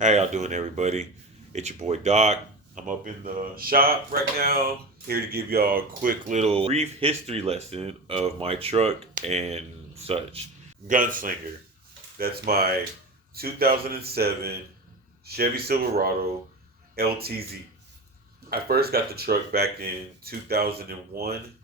How y'all doing, everybody? It's your boy Doc. I'm up in the shop right now, here to give y'all a quick little brief history lesson of my truck and such. Gunslinger. That's my 2007 Chevy Silverado LTZ. I first got the truck back in 2001.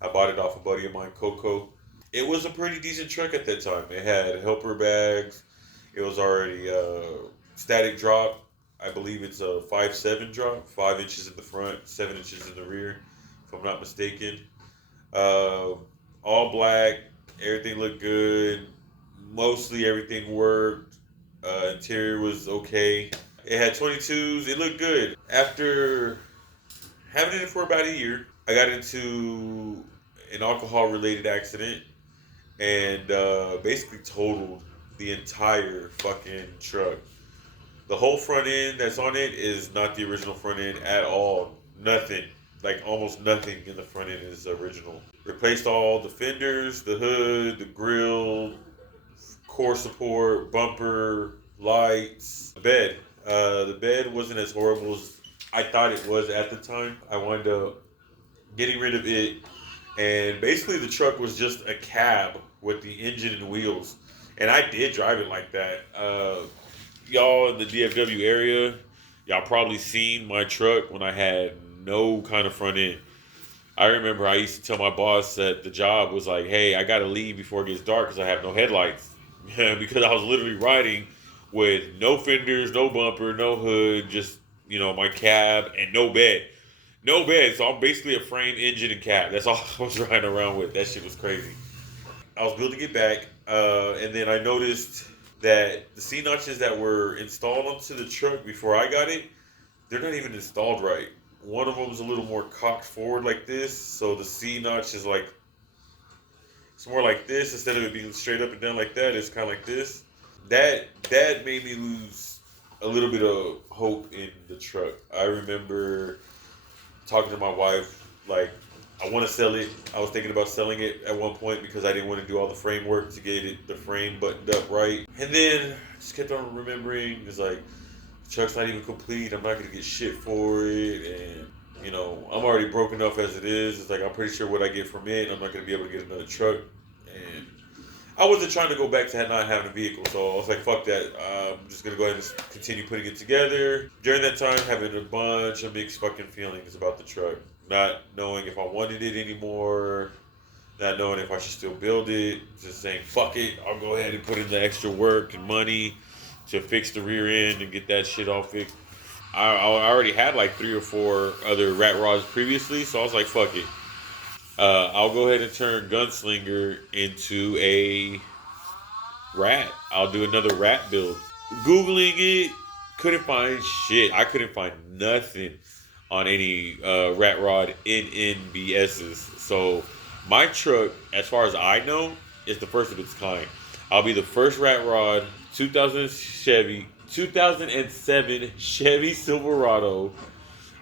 I bought it off a buddy of mine, Coco. It was a pretty decent truck at that time. It had helper bags. It was already static drop. I believe it's a 5.7 drop, 5 inches in the front, 7 inches in the rear, if I'm not mistaken. Uh, all black. Everything looked good. Mostly everything worked. Interior was okay. It had 22s. It looked good. After having it for about a year, I got into an alcohol related accident and basically totaled the entire fucking truck. The whole front end that's on it is not the original front end at all. Nothing. Like almost nothing in the front end is original. Replaced all the fenders, the hood, the grill, core support, bumper, lights, bed. The bed wasn't as horrible as I thought it was at the time. I wound up getting rid of it, and basically the truck was just a cab with the engine and wheels. And I did drive it like that. Y'all in the DFW area, y'all probably seen my truck when I had no kind of front end. I remember I used to tell my boss at the job was like, "Hey, I gotta leave before it gets dark because I have no headlights." Because I was literally riding with no fenders, no bumper, no hood, just my cab and no bed, no bed. So I'm basically a frame, engine, and cab. That's all I was riding around with. That shit was crazy. I was building it back, and then I noticed that the C notches that were installed onto the truck before I got it, they're not even installed right. One of them is a little more cocked forward like this, so the C notch is like it's more like this instead of it being straight up and down like that. It's kind of like this. That made me lose a little bit of hope in the truck. I remember talking to my wife like I want to sell it. I was thinking about selling it at one point because I didn't want to do all the framework to get the frame buttoned up right. And then I just kept on remembering it's like the truck's not even complete. I'm not gonna get shit for it, and I'm already broke enough as it is. It's like I'm pretty sure what I get from it, I'm not gonna be able to get another truck. And I wasn't trying to go back to not having a vehicle, so I was like, fuck that. I'm just gonna go ahead and continue putting it together. During that time, having a bunch of mixed fucking feelings about the truck, not knowing if I wanted it anymore, not knowing if I should still build it, just saying fuck it. I'll go ahead and put in the extra work and money to fix the rear end and get that shit all fixed. I already had like 3 or 4 other rat rods previously, so I was like, fuck it. I'll go ahead and turn Gunslinger into a rat. I'll do another rat build. Googling it, couldn't find shit. I couldn't find nothing on any rat rod NNBSs. So my truck, as far as I know, is the first of its kind. I'll be the first rat rod 2007 Chevy Silverado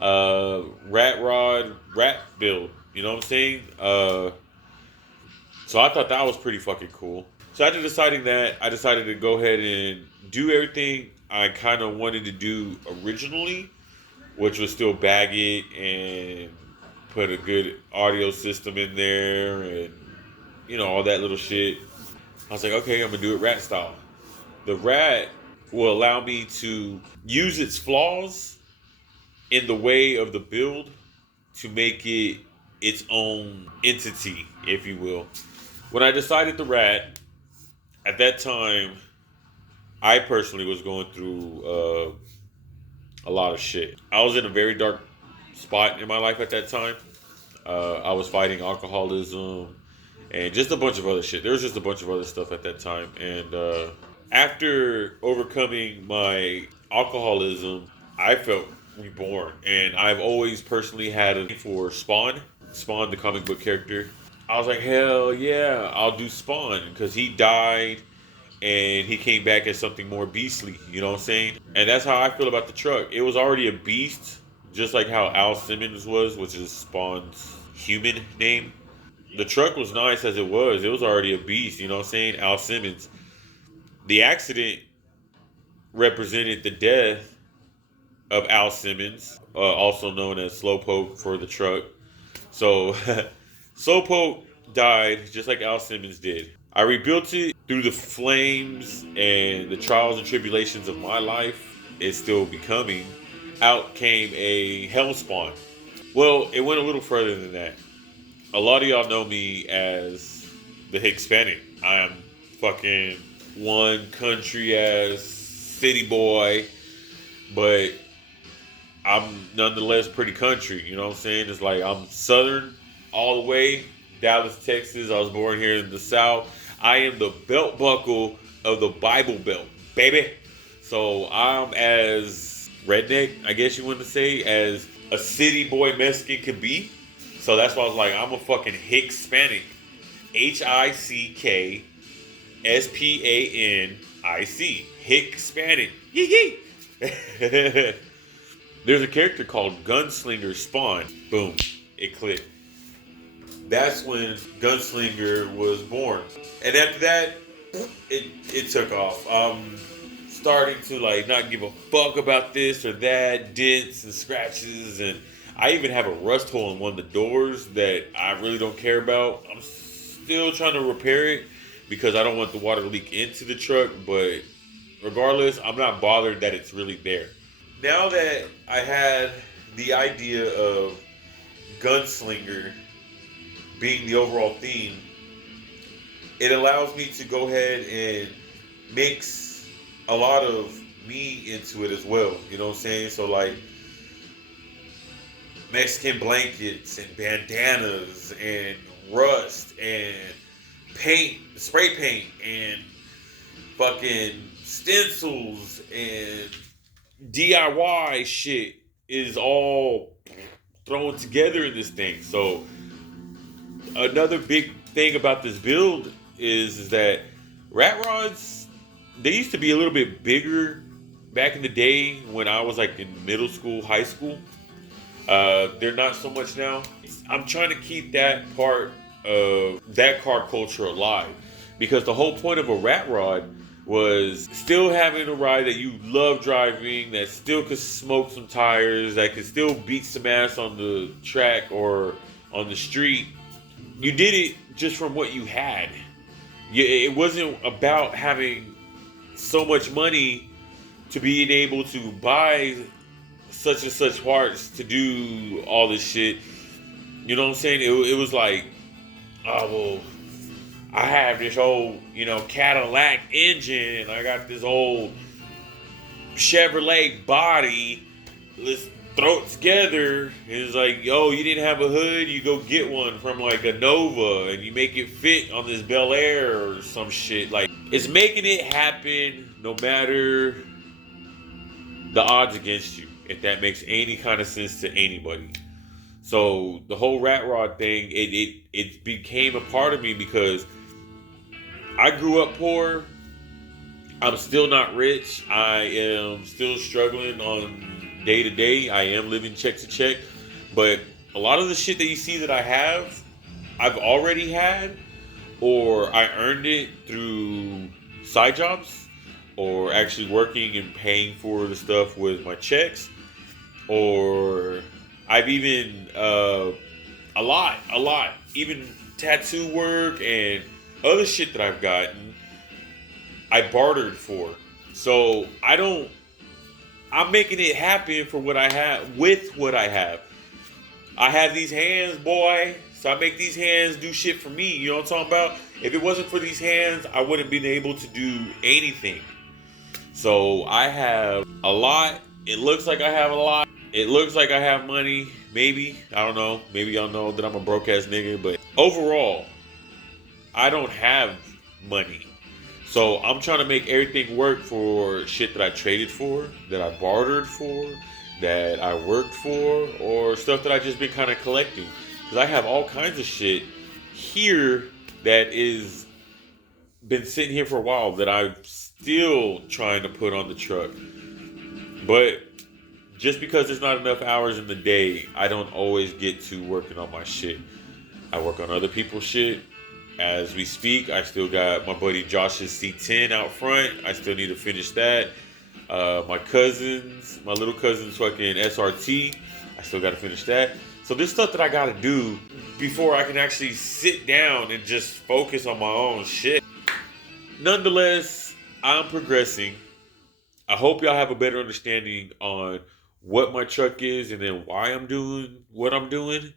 rat rod rat build. You know what I'm saying? So I thought that was pretty fucking cool. So after deciding that, I decided to go ahead and do everything I kind of wanted to do originally, which was still bag it and put a good audio system in there and all that little shit. I was like, okay, I'm gonna do it rat style. The rat will allow me to use its flaws in the way of the build to make it its own entity, if you will. When I decided the rat, at that time, I personally was going through a lot of shit. I was in a very dark spot in my life at that time. I was fighting alcoholism and just a bunch of other shit. There was just a bunch of other stuff at that time. And after overcoming my alcoholism, I felt reborn. And I've always personally had a for Spawn. Spawn, the comic book character. I was like, hell yeah, I'll do Spawn because he died and he came back as something more beastly. You know what I'm saying? And that's how I feel about the truck. It was already a beast, just like how Al Simmons was, which is Spawn's human name. The truck was nice as it was. It was already a beast. You know what I'm saying? Al Simmons. The accident represented the death of Al Simmons, also known as Slowpoke for the truck. So Slowpoke died just like Al Simmons did. I rebuilt it through the flames and the trials and tribulations of my life. It's still becoming. Out came a Hellspawn. Well, it went a little further than that. A lot of y'all know me as the Hispanic. I am fucking one country ass city boy, but I'm nonetheless pretty country. You know what I'm saying? It's like I'm Southern all the way. Dallas, Texas. I was born here in the South. I am the belt buckle of the Bible Belt, baby. So I'm as redneck, I guess you want to say, as a city boy Mexican could be. So that's why I was like, I'm a fucking Hispanic. Hickspanic. Hispanic. Yee yee. There's a character called Gunslinger Spawn. Boom. It clicked. That's when Gunslinger was born. And after that, it took off. Starting to like not give a fuck about this or that, dents and scratches, and I even have a rust hole in one of the doors that I really don't care about. I'm still trying to repair it because I don't want the water to leak into the truck, but regardless, I'm not bothered that it's really there. Now that I had the idea of Gunslinger being the overall theme, it allows me to go ahead and mix a lot of me into it as well. You know what I'm saying? So like Mexican blankets and bandanas and rust and paint, spray paint and fucking stencils and DIY shit is all thrown together in this thing. So another big thing about this build is that rat rods, they used to be a little bit bigger back in the day when I was like in middle school, high school. They're not so much now. I'm trying to keep that part of that car culture alive because the whole point of a rat rod was still having a ride that you love driving, that still could smoke some tires, that could still beat some ass on the track or on the street. You did it just from what you had. It wasn't about having so much money to being able to buy such and such parts to do all this shit. You know what I'm saying? It was like, oh, well, I have this old, Cadillac engine. I got this old Chevrolet body. Let's throw it together. It's like, yo, you didn't have a hood? You go get one from like a Nova and you make it fit on this Bel Air or some shit. Like, it's making it happen no matter the odds against you, if that makes any kind of sense to anybody. So the whole rat rod thing, it became a part of me because I grew up poor. I'm still not rich. I am still struggling on day to day. I am living check to check. But a lot of the shit that you see that I have, I've already had, or I earned it through side jobs, or actually working and paying for the stuff with my checks, or I've even, a lot, even tattoo work and other shit that I've gotten, I bartered for. So I'm making it happen for what I have, with what I have. I have these hands, boy, so I make these hands do shit for me. You know what I'm talking about? If it wasn't for these hands, I wouldn't have been able to do anything. So I have a lot. It looks like I have a lot. It looks like I have money. Maybe. I don't know. Maybe y'all know that I'm a broke ass nigga. But overall, I don't have money. So I'm trying to make everything work for shit that I traded for, that I bartered for, that I worked for, or stuff that I just been kind of collecting. Because I have all kinds of shit here that is been sitting here for a while that I'm still trying to put on the truck. But just because there's not enough hours in the day, I don't always get to working on my shit. I work on other people's shit. As we speak, I still got my buddy Josh's C10 out front. I still need to finish that. My little cousin's fucking SRT. I still got to finish that. So this stuff that I got to do before I can actually sit down and just focus on my own shit. Nonetheless, I'm progressing. I hope y'all have a better understanding on what my truck is and then why I'm doing what I'm doing.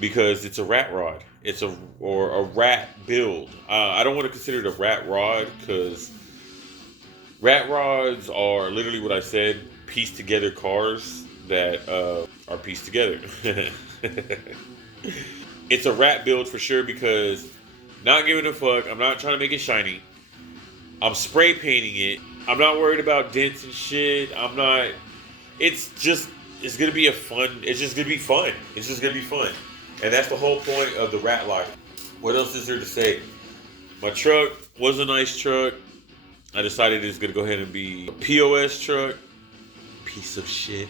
Because it's a rat rod. It's a rat build. I don't want to consider it a rat rod because rat rods are literally what I said, pieced together cars that are pieced together. It's a rat build for sure because not giving a fuck. I'm not trying to make it shiny. I'm spray painting it. I'm not worried about dents and shit. It's gonna be it's just gonna be fun. It's just gonna be fun. And that's the whole point of the rat lock. What else is there to say? My truck was a nice truck. I decided it's gonna go ahead and be a POS truck. Piece of shit.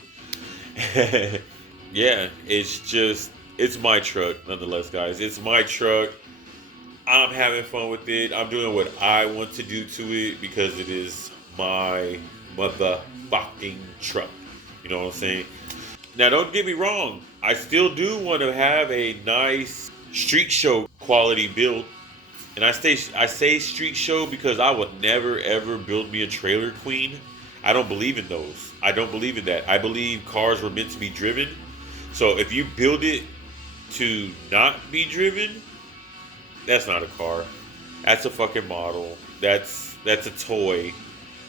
Yeah, it's my truck nonetheless, guys. It's my truck. I'm having fun with it. I'm doing what I want to do to it because it is my motherfucking truck. You know what I'm saying? Now, don't get me wrong. I still do want to have a nice street show quality build. And I say street show because I would never, ever build me a trailer queen. I don't believe in those. I don't believe in that. I believe cars were meant to be driven. So if you build it to not be driven, that's not a car. That's a fucking model. That's a toy.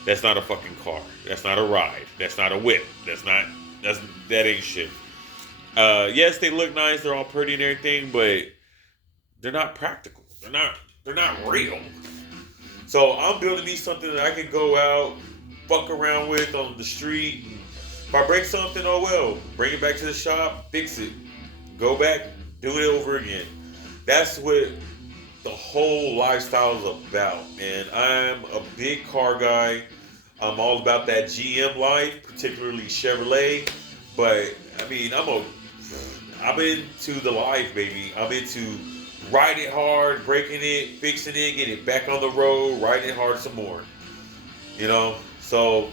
That's not a fucking car. That's not a ride. That's not a whip. That ain't shit. Yes, they look nice. They're all pretty and everything, but they're not practical. They're not real. So I'm building me something that I can go out, fuck around with on the street. If I break something, oh well. Bring it back to the shop, fix it. Go back, do it over again. That's what the whole lifestyle is about, man. I'm a big car guy. I'm all about that GM life, particularly Chevrolet. But I mean, I'm into the life, baby. I'm into riding it hard, breaking it, fixing it, getting it back on the road, riding it hard some more. You know? So,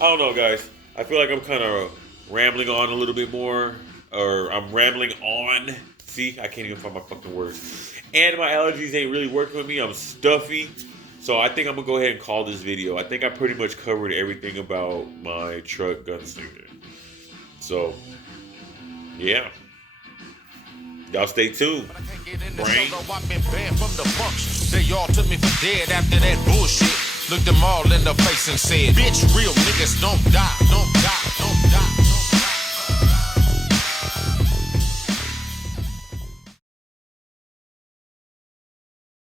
I don't know, guys. I feel like I'm kind of rambling on a little bit more. Or I'm rambling on. See? I can't even find my fucking words. And my allergies ain't really working with me. I'm stuffy. So I think I'm going to go ahead and call this video. I think I pretty much covered everything about my truck Gunslinger. So, yeah. Y'all stay tuned. Brain. They all took me for dead after that bullshit. Looked them all in the face and said, bitch, real niggas don't die.